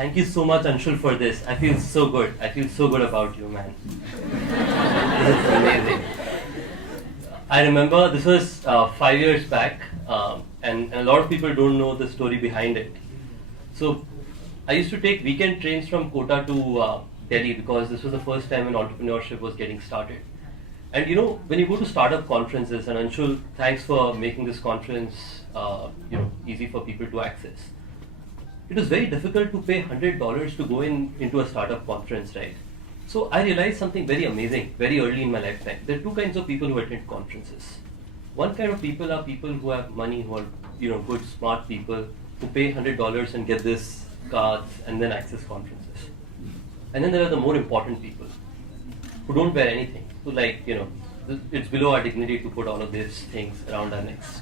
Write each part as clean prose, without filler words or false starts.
Thank you so much, Anshul, for this. I feel so good. I feel so good about you, man. This is amazing. I remember this was 5 years back, and a lot of people don't know the story behind it. So I used to take weekend trains from Kota to Delhi because this was the first time when entrepreneurship was getting started. And you know, when you go to startup conferences, and Anshul, thanks for making this conference easy for people to access. It was very difficult to pay $100 to go into a startup conference, right? So I realized something very amazing very early in my lifetime. There are two kinds of people who attend conferences. One kind of people are people who have money, who are good, smart people who pay $100 and get this cards and then access conferences. And then there are the more important people who don't wear anything. So it's below our dignity to put all of these things around our necks.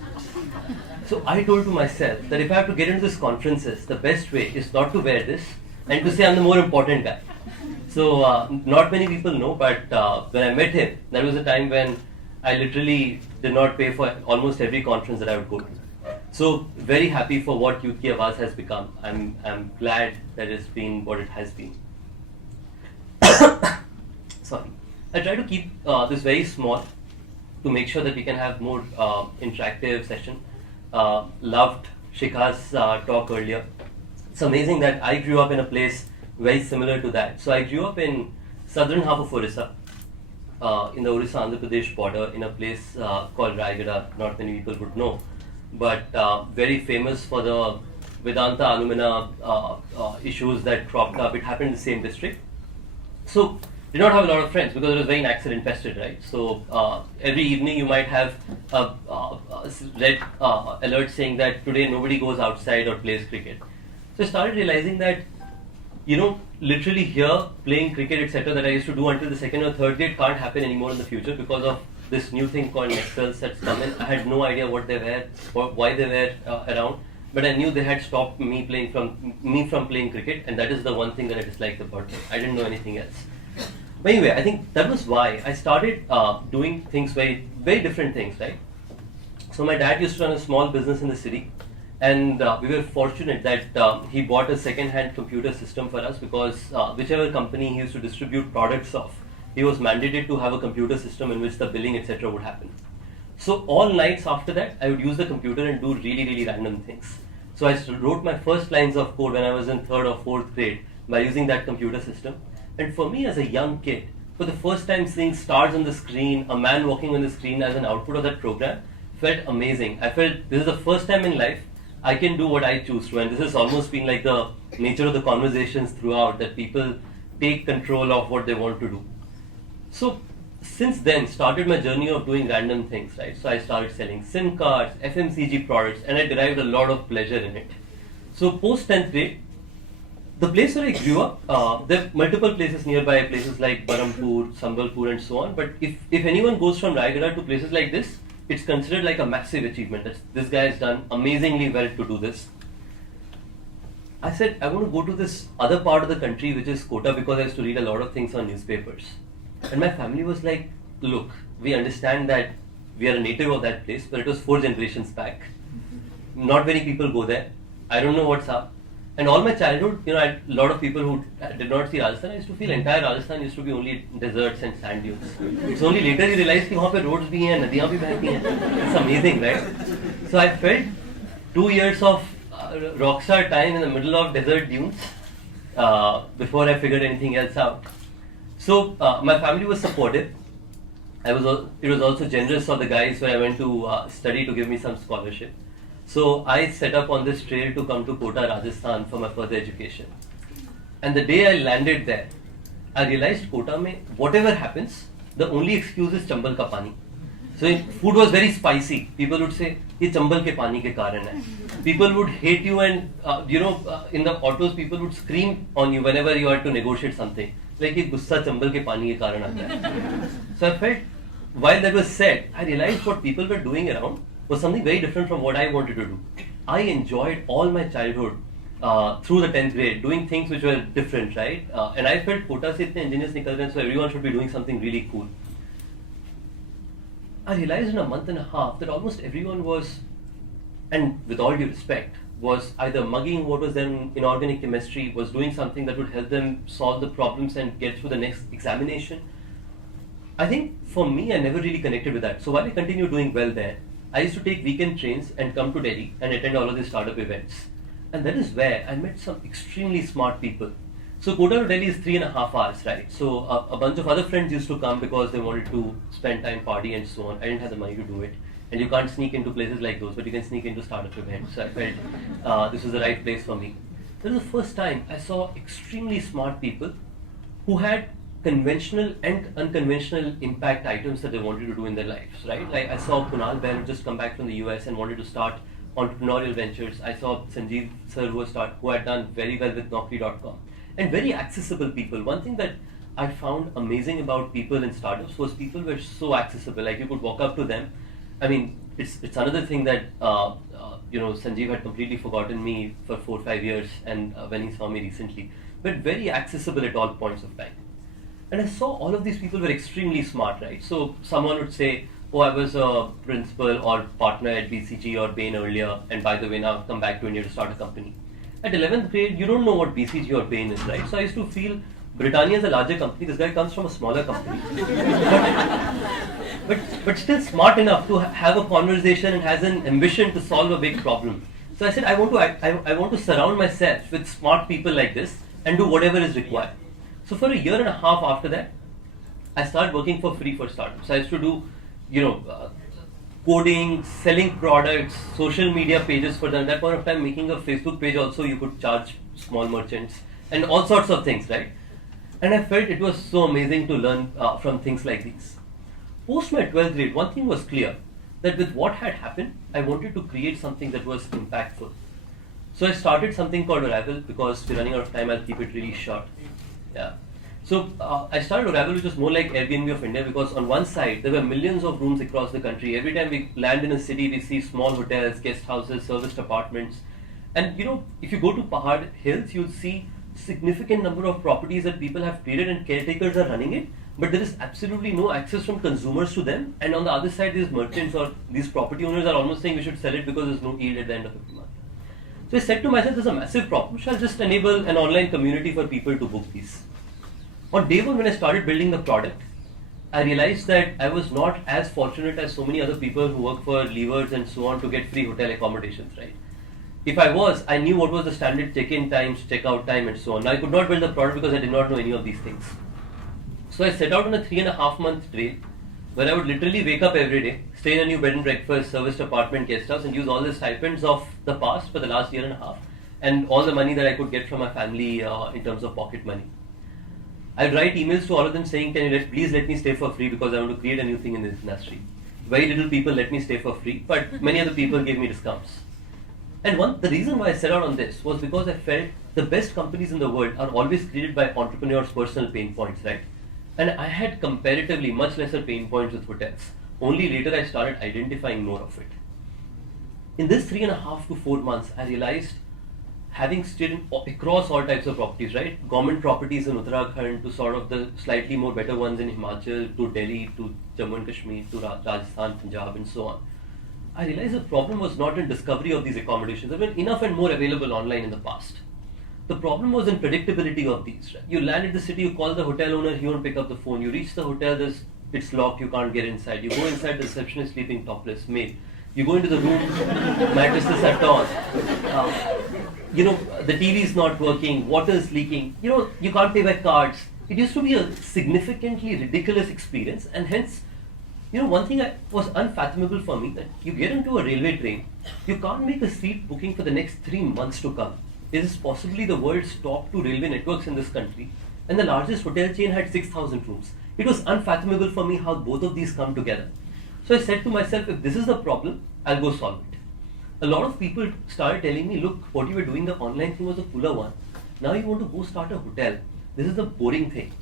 So I told to myself that if I have to get into these conferences, the best way is not to wear this and to say I'm the more important guy. So not many people know, but when I met him, that was a time when I literally did not pay for almost every conference that I would go to. So very happy for what Youth Ki Awaaz has become. I'm glad that it's been what it has been. Sorry. I try to keep this very small to make sure that we can have more interactive session. Loved Shikha's talk earlier. It's amazing that I grew up in a place very similar to that. So I grew up in southern half of Orissa, in the Orissa-Andhra Pradesh border, in a place called Raigada. Not many people would know, but very famous for the Vedanta alumina issues that cropped up. It happened in the same district. So did not have a lot of friends because it was very accident infested, right? So every evening you might have a red alert saying that today nobody goes outside or plays cricket. So I started realizing that, literally here playing cricket, etc., that I used to do until the second or third grade can't happen anymore in the future because of this new thing called Nexals that's come in. I had no idea what they were or why they were around, but I knew they had stopped me from playing cricket, and that is the one thing that I disliked about them. I didn't know anything else. But anyway, I think that was why I started doing things very, very different things, right? So my dad used to run a small business in the city, and we were fortunate that he bought a second-hand computer system for us because whichever company he used to distribute products of, he was mandated to have a computer system in which the billing, etc. would happen. So all nights after that, I would use the computer and do really, really random things. So I wrote my first lines of code when I was in 3rd or 4th grade by using that computer system. And for me as a young kid, for the first time seeing stars on the screen, a man walking on the screen as an output of that program, felt amazing. I felt this is the first time in life I can do what I choose to, and this has almost been like the nature of the conversations throughout, that people take control of what they want to do. So since then started my journey of doing random things, right? So I started selling SIM cards, FMCG products, and I derived a lot of pleasure in it. So post 10th grade, the place where I grew up, there are multiple places nearby, places like Barampur, Sambalpur and so on, but if anyone goes from Raigada to places like this, it's considered like a massive achievement. This guy has done amazingly well to do this. I said, I want to go to this other part of the country, which is Kota, because I used to read a lot of things on newspapers. And my family was like, look, we understand that we are a native of that place, but it was 4 generations back. Not many people go there. I don't know what's up. And all my childhood, I had a lot of people who did not see Rajasthan. I used to feel entire Rajasthan used to be only deserts and sand dunes. It's only later you realize that there are roads bhi hain, nadiyan bhi behti hain. It's amazing, right? So I felt 2 years of rockstar time in the middle of desert dunes before I figured anything else out. So my family was supportive. It was also generous of the guys where I went to study to give me some scholarship. So I set up on this trail to come to Kota, Rajasthan for my further education. And the day I landed there, I realized Kota mein, whatever happens, the only excuse is chambal ka pani. So food was very spicy. People would say, ye chambal ke pani ke karan hai. People would hate you, and in the autos, people would scream on you whenever you had to negotiate something. Like, ye gussa chambal ke pani ke karan aata hai. So I felt, while that was said, I realized what people were doing around was something very different from what I wanted to do. I enjoyed all my childhood through the 10th grade doing things which were different, right? And I felt Kota se itne engineers nikal rahe hain, so everyone should be doing something really cool. I realized in a month and a half that almost everyone was, and with all due respect, was either mugging what was there in inorganic chemistry, was doing something that would help them solve the problems and get through the next examination. I think for me, I never really connected with that. So while I continued doing well there, I used to take weekend trains and come to Delhi and attend all of these startup events. And that is where I met some extremely smart people. So Kota to Delhi is 3.5 hours, right? So a bunch of other friends used to come because they wanted to spend time, party and so on. I didn't have the money to do it. And you can't sneak into places like those, but you can sneak into startup events. So I felt this was the right place for me. That was the first time I saw extremely smart people who had conventional and unconventional impact items that they wanted to do in their lives, right? Like I saw Kunal Bain who just come back from the US and wanted to start entrepreneurial ventures. I saw Sanjeev sir who had done very well with Naukri.com. And very accessible people. One thing that I found amazing about people in startups was people were so accessible. Like you could walk up to them. I mean, it's another thing that Sanjeev had completely forgotten me for 4 or 5 years, and when he saw me recently, but very accessible at all points of time. And I saw all of these people were extremely smart, right? So someone would say, "Oh, I was a principal or partner at BCG or Bain earlier, and by the way, now I've come back to India to start a company." At 11th grade, you don't know what BCG or Bain is, right? So I used to feel Britannia is a larger company. This guy comes from a smaller company, but still smart enough to have a conversation and has an ambition to solve a big problem. So I said, I want to surround myself with smart people like this and do whatever is required. So for a year and a half after that, I started working for free for startups. I used to do, coding, selling products, social media pages for them. At that point of time, making a Facebook page also, you could charge small merchants and all sorts of things, right? And I felt it was so amazing to learn from things like these. Post my 12th grade, one thing was clear, that with what had happened, I wanted to create something that was impactful. So I started something called Arrival. Because we're running out of time, I'll keep it really short. Yeah. So I started Arrival, which was more like Airbnb of India, because on one side, there were millions of rooms across the country. Every time we land in a city, we see small hotels, guest houses, serviced apartments. And if you go to Pahad Hills, you'll see significant number of properties that people have created and caretakers are running it, but there is absolutely no access from consumers to them. And on the other side, these merchants or these property owners are almost saying we should sell it because there's no yield at the end of every month. So I said to myself, there's a massive problem. We shall just enable an online community for people to book these. On day one, when I started building the product, I realized that I was not as fortunate as so many other people who work for levers and so on to get free hotel accommodations, right? If I was, I knew what was the standard check-in times, check-out time and so on. Now I could not build the product because I did not know any of these things. So I set out on a 3.5-month trail where I would literally wake up every day, stay in a new bed and breakfast, serviced apartment, guest house, and use all the stipends of the past for the last year and a half, and all the money that I could get from my family in terms of pocket money. I'd write emails to all of them saying, please let me stay for free because I want to create a new thing in this industry. Very little people let me stay for free, but many other people gave me discounts. And the reason why I set out on this was because I felt the best companies in the world are always created by entrepreneurs' personal pain points, right? And I had comparatively much lesser pain points with hotels. Only later I started identifying more of it. In this 3.5 to 4 months, I realized, having stayed across all types of properties, right? Government properties in Uttarakhand to sort of the slightly more better ones in Himachal, to Delhi, to Jammu and Kashmir, to Rajasthan, Punjab and so on. I realized the problem was not in discovery of these accommodations. There were enough and more available online in the past. The problem was in predictability of these. Right? You land at the city, you call the hotel owner, he won't pick up the phone. You reach the hotel, it's locked, you can't get inside. You go inside, the receptionist sleeping topless, maid. You go into the room, mattresses are torn. The TV is not working, water is leaking. You can't pay by cards. It used to be a significantly ridiculous experience, and hence, one thing was unfathomable for me, that you get into a railway train, you can't make a seat booking for the next 3 months to come. It is possibly the world's top 2 railway networks in this country, and the largest hotel chain had 6,000 rooms. It was unfathomable for me how both of these come together. So I said to myself, if this is the problem, I'll go solve it. A lot of people started telling me, look, what you were doing, the online thing was the cooler one. Now you want to go start a hotel. This is the boring thing.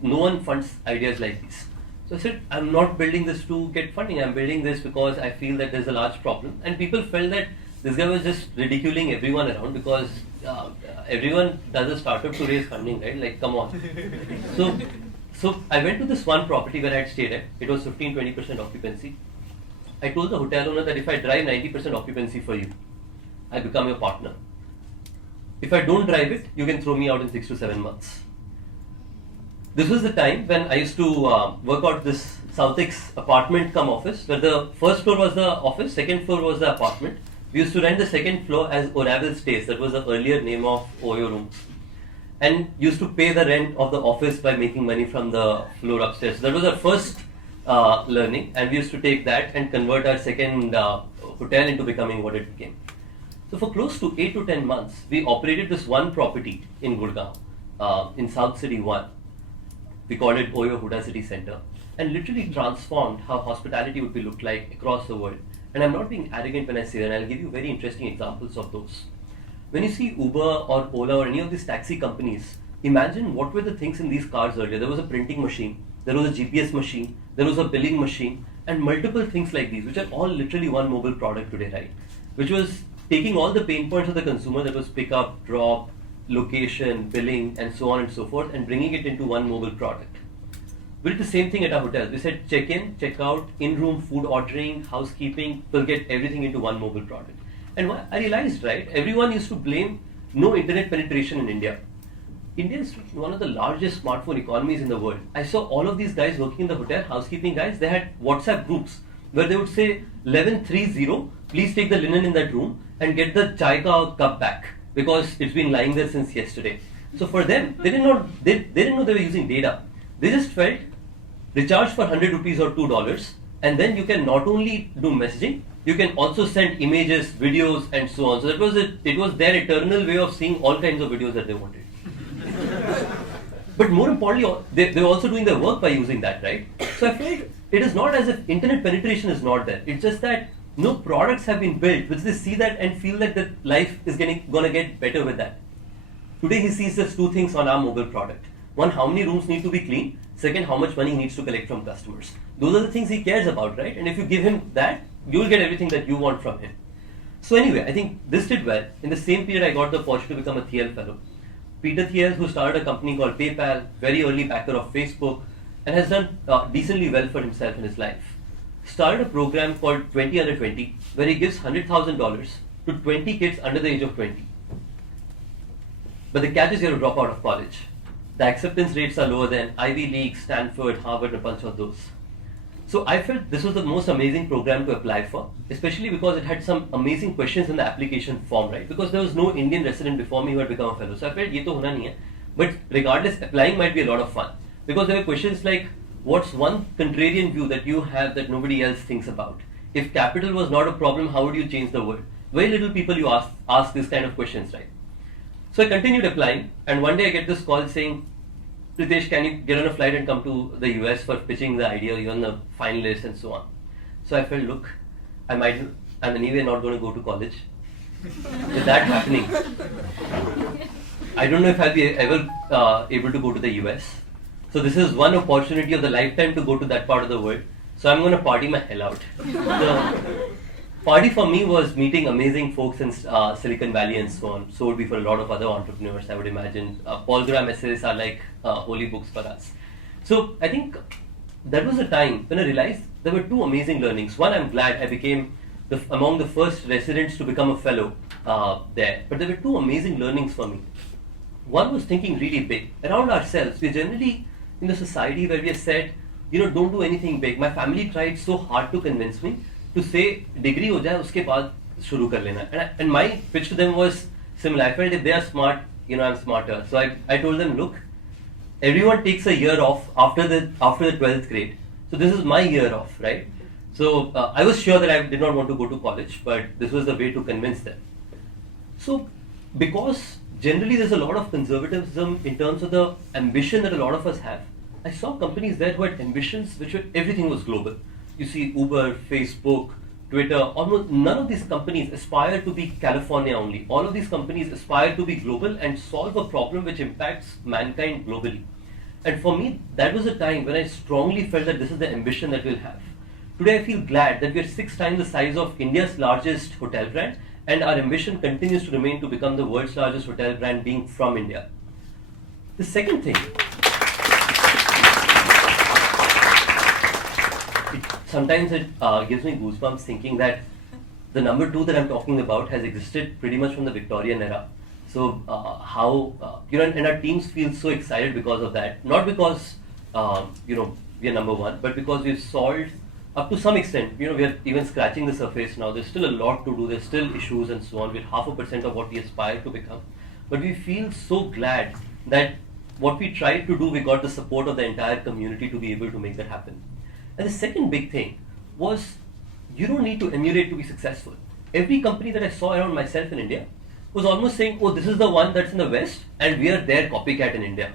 No one funds ideas like this. So I said, I'm not building this to get funding. I'm building this because I feel that there's a large problem. And people felt that this guy was just ridiculing everyone around because everyone does a startup to raise funding, right? Like, come on. So I went to this one property where I had stayed at. It was 15-20% occupancy. I told the hotel owner that if I drive 90% occupancy for you, I become your partner. If I don't drive it, you can throw me out in 6 to 7 months. This was the time when I used to work out this Southix apartment cum office, where the first floor was the office, second floor was the apartment. We used to rent the second floor as Oracle Stays, that was the earlier name of OYO Rooms, and used to pay the rent of the office by making money from the floor upstairs. So that was our first learning, and we used to take that and convert our second hotel into becoming what it became. So for close to 8 to 10 months, we operated this one property in Gurgaon, in South City 1. We called it OYO Huda City Center, and literally transformed how hospitality would be looked like across the world. And I'm not being arrogant when I say that, and I'll give you very interesting examples of those. When you see Uber or Ola or any of these taxi companies, imagine what were the things in these cars earlier. There was a printing machine, there was a GPS machine, there was a billing machine, and multiple things like these, which are all literally one mobile product today, right? Which was taking all the pain points of the consumer, that was pick up, drop, location, billing, and so on and so forth, and bringing it into one mobile product. We did the same thing at our hotels. We said check-in, check-out, in-room food ordering, housekeeping, we'll get everything into one mobile product. And I realized, right, everyone used to blame no internet penetration in India. India is one of the largest smartphone economies in the world. I saw all of these guys working in the hotel, housekeeping guys, they had WhatsApp groups where they would say 11:30, please take the linen in that room and get the chai ka cup back, because it's been lying there since yesterday. So for them, they didn't know they were using data. They just felt recharge for 100 rupees or $2, and then you can not only do messaging, you can also send images, videos, and so on. So it was their eternal way of seeing all kinds of videos that they wanted. But more importantly, they were also doing their work by using that, right? So I felt it is not as if internet penetration is not there. It's just that no products have been built which they see that and feel that the life is gonna get better with that. Today he sees just two things on our mobile product. One, how many rooms need to be cleaned. Second, how much money he needs to collect from customers. Those are the things he cares about, right? And if you give him that, you will get everything that you want from him. So anyway, I think this did well. In the same period, I got the opportunity to become a Thiel Fellow. Peter Thiel, who started a company called PayPal, very early backer of Facebook, and has done decently well for himself in his life, started a program called 20 Under 20, where he gives $100,000 to 20 kids under the age of 20. But the catch is you have to drop out of college. The acceptance rates are lower than Ivy League, Stanford, Harvard, and a bunch of those. So I felt this was the most amazing program to apply for, especially because it had some amazing questions in the application form, right? Because there was no Indian resident before me who had become a fellow. So I felt, ye to hona nahi hai. But regardless, applying might be a lot of fun. Because there were questions like, what's one contrarian view that you have that nobody else thinks about? If capital was not a problem, how would you change the world? Very little people you ask this kind of questions, right? So I continued applying, and one day I get this call saying, Ritesh, can you get on a flight and come to the US for pitching the idea? You're on the finalist and so on. So I felt, look, I'm anyway not going to go to college. With that happening, I don't know if I'll be ever able to go to the US. So this is one opportunity of the lifetime to go to that part of the world. So I'm going to party my hell out. The party for me was meeting amazing folks in Silicon Valley and so on. So would be for a lot of other entrepreneurs, I would imagine. Paul Graham essays are like holy books for us. So I think that was a time when I realized there were two amazing learnings. One, I'm glad I became among the first residents to become a fellow there. But there were two amazing learnings for me. One was thinking really big. Around ourselves, we're generally in the society where we are said, don't do anything big. My family tried so hard to convince me to say, degree ho jaye, uske baad shuru kar lena. And my pitch to them was similar. I felt if they are smart, I'm smarter. So I told them, look, everyone takes a year off after the 12th grade. So this is my year off, right? So I was sure that I did not want to go to college, but this was the way to convince them. So because generally there's a lot of conservatism in terms of the ambition that a lot of us have, I saw companies there who had ambitions which were everything was global. You see Uber, Facebook, Twitter, almost none of these companies aspire to be California only. All of these companies aspire to be global and solve a problem which impacts mankind globally. And for me, that was a time when I strongly felt that this is the ambition that we'll have. Today I feel glad that we are 6 times the size of India's largest hotel brand, and our ambition continues to remain to become the world's largest hotel brand being from India. The second thing, sometimes it gives me goosebumps thinking that The number two that I'm talking about has existed pretty much from the Victorian era. So and our teams feel so excited because of that. Not because we are number one, but because we've solved up to some extent. We are even scratching the surface now. There's still a lot to do. There's still issues and so on. We're 0.5% of what we aspire to become, but we feel so glad that what we tried to do, we got the support of the entire community to be able to make that happen. And the second big thing was, you don't need to emulate to be successful. Every company that I saw around myself in India was almost saying, oh, this is the one that's in the West and we are their copycat in India.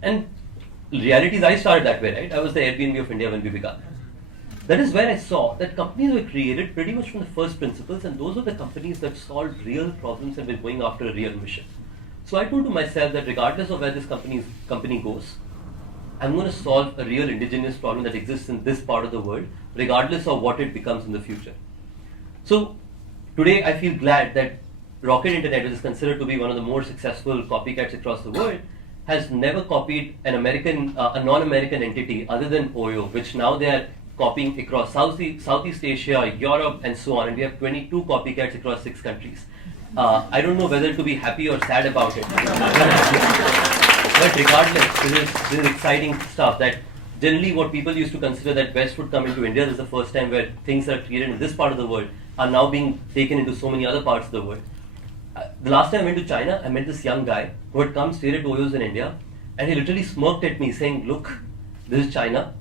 And reality is I started that way, right? I was the Airbnb of India when we began. That is where I saw that companies were created pretty much from the first principles, and those were the companies that solved real problems and were going after a real mission. So I told to myself that regardless of where this company goes, I'm going to solve a real indigenous problem that exists in this part of the world, regardless of what it becomes in the future. So today I feel glad that Rocket Internet, which is considered to be one of the more successful copycats across the world, has never copied a non-American entity other than OYO, which now they are copying across Southeast Asia, Europe, and so on. And we have 22 copycats across 6 countries. I don't know whether to be happy or sad about it. But regardless, this is exciting stuff that generally what people used to consider that West would come into India. This is the first time where things that are created in this part of the world are now being taken into so many other parts of the world. The last time I went to China, I met this young guy who had come straight at OYOs in India, and he literally smirked at me saying, look, this is China.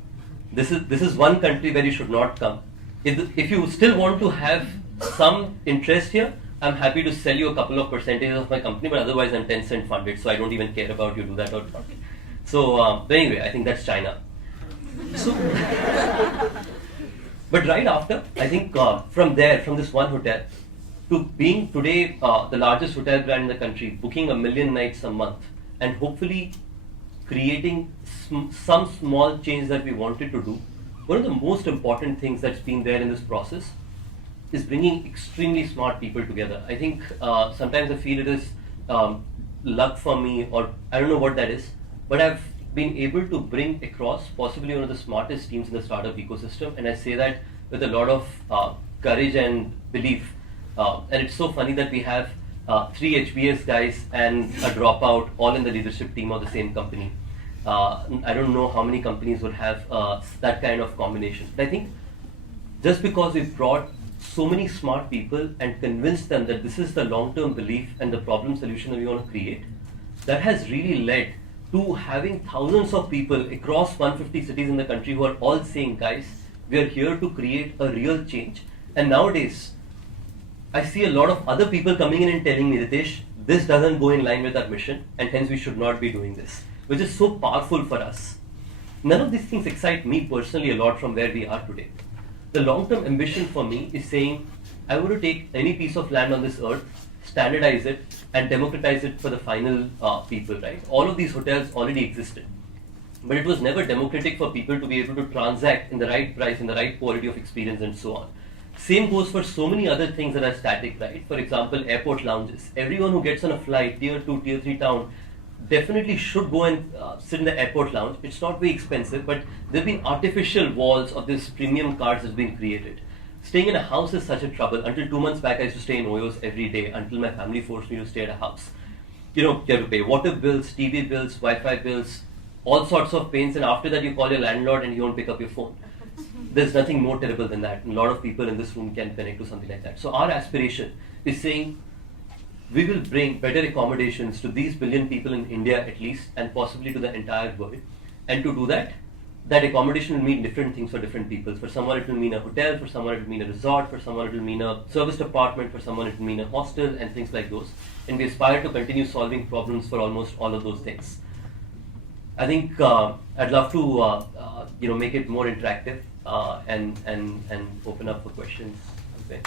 This is one country where you should not come. If you still want to have some interest here, I'm happy to sell you a couple of percentages of my company, but otherwise I'm 10% funded, so I don't even care about you do that or not. So but anyway, I think that's China. So, but right after, I think from this one hotel, to being today the largest hotel brand in the country, booking 1 million nights a month, and hopefully creating some small change that we wanted to do, one of the most important things that's been there in this process is bringing extremely smart people together. I think sometimes I feel it is luck for me, or I don't know what that is, but I've been able to bring across possibly one of the smartest teams in the startup ecosystem, and I say that with a lot of courage and belief. And it's so funny that we have 3 HBS guys and a dropout all in the leadership team of the same company. I don't know how many companies would have that kind of combination. But I think just because we've brought so many smart people and convinced them that this is the long-term belief and the problem solution that we want to create, that has really led to having thousands of people across 150 cities in the country who are all saying, guys, we are here to create a real change. And nowadays, I see a lot of other people coming in and telling me, Ritesh, this doesn't go in line with our mission, and hence we should not be doing this, which is so powerful for us. None of these things excite me personally a lot from where we are today. The long-term ambition for me is saying, I want to take any piece of land on this earth, standardize it, and democratize it for the final people, right? All of these hotels already existed, but it was never democratic for people to be able to transact in the right price, in the right quality of experience, and so on. Same goes for so many other things that are static, right? For example, airport lounges. Everyone who gets on a flight, tier 2, tier 3 town, definitely should go and sit in the airport lounge. It's not very expensive, but there have been artificial walls of this premium cards that's been created. Staying in a house is such a trouble. Until 2 months back, I used to stay in OYOs every day until my family forced me to stay at a house. You have to pay water bills, TV bills, Wi-Fi bills, all sorts of pains, and after that you call your landlord and you won't pick up your phone. There's nothing more terrible than that. And a lot of people in this room can connect to something like that. So our aspiration is saying, we will bring better accommodations to these billion people in India at least, and possibly to the entire world. And to do that, that accommodation will mean different things for different people. For someone it will mean a hotel, for someone it will mean a resort, for someone it will mean a serviced apartment, for someone it will mean a hostel, and things like those. And we aspire to continue solving problems for almost all of those things. I think I'd love to make it more interactive and open up for questions. Okay.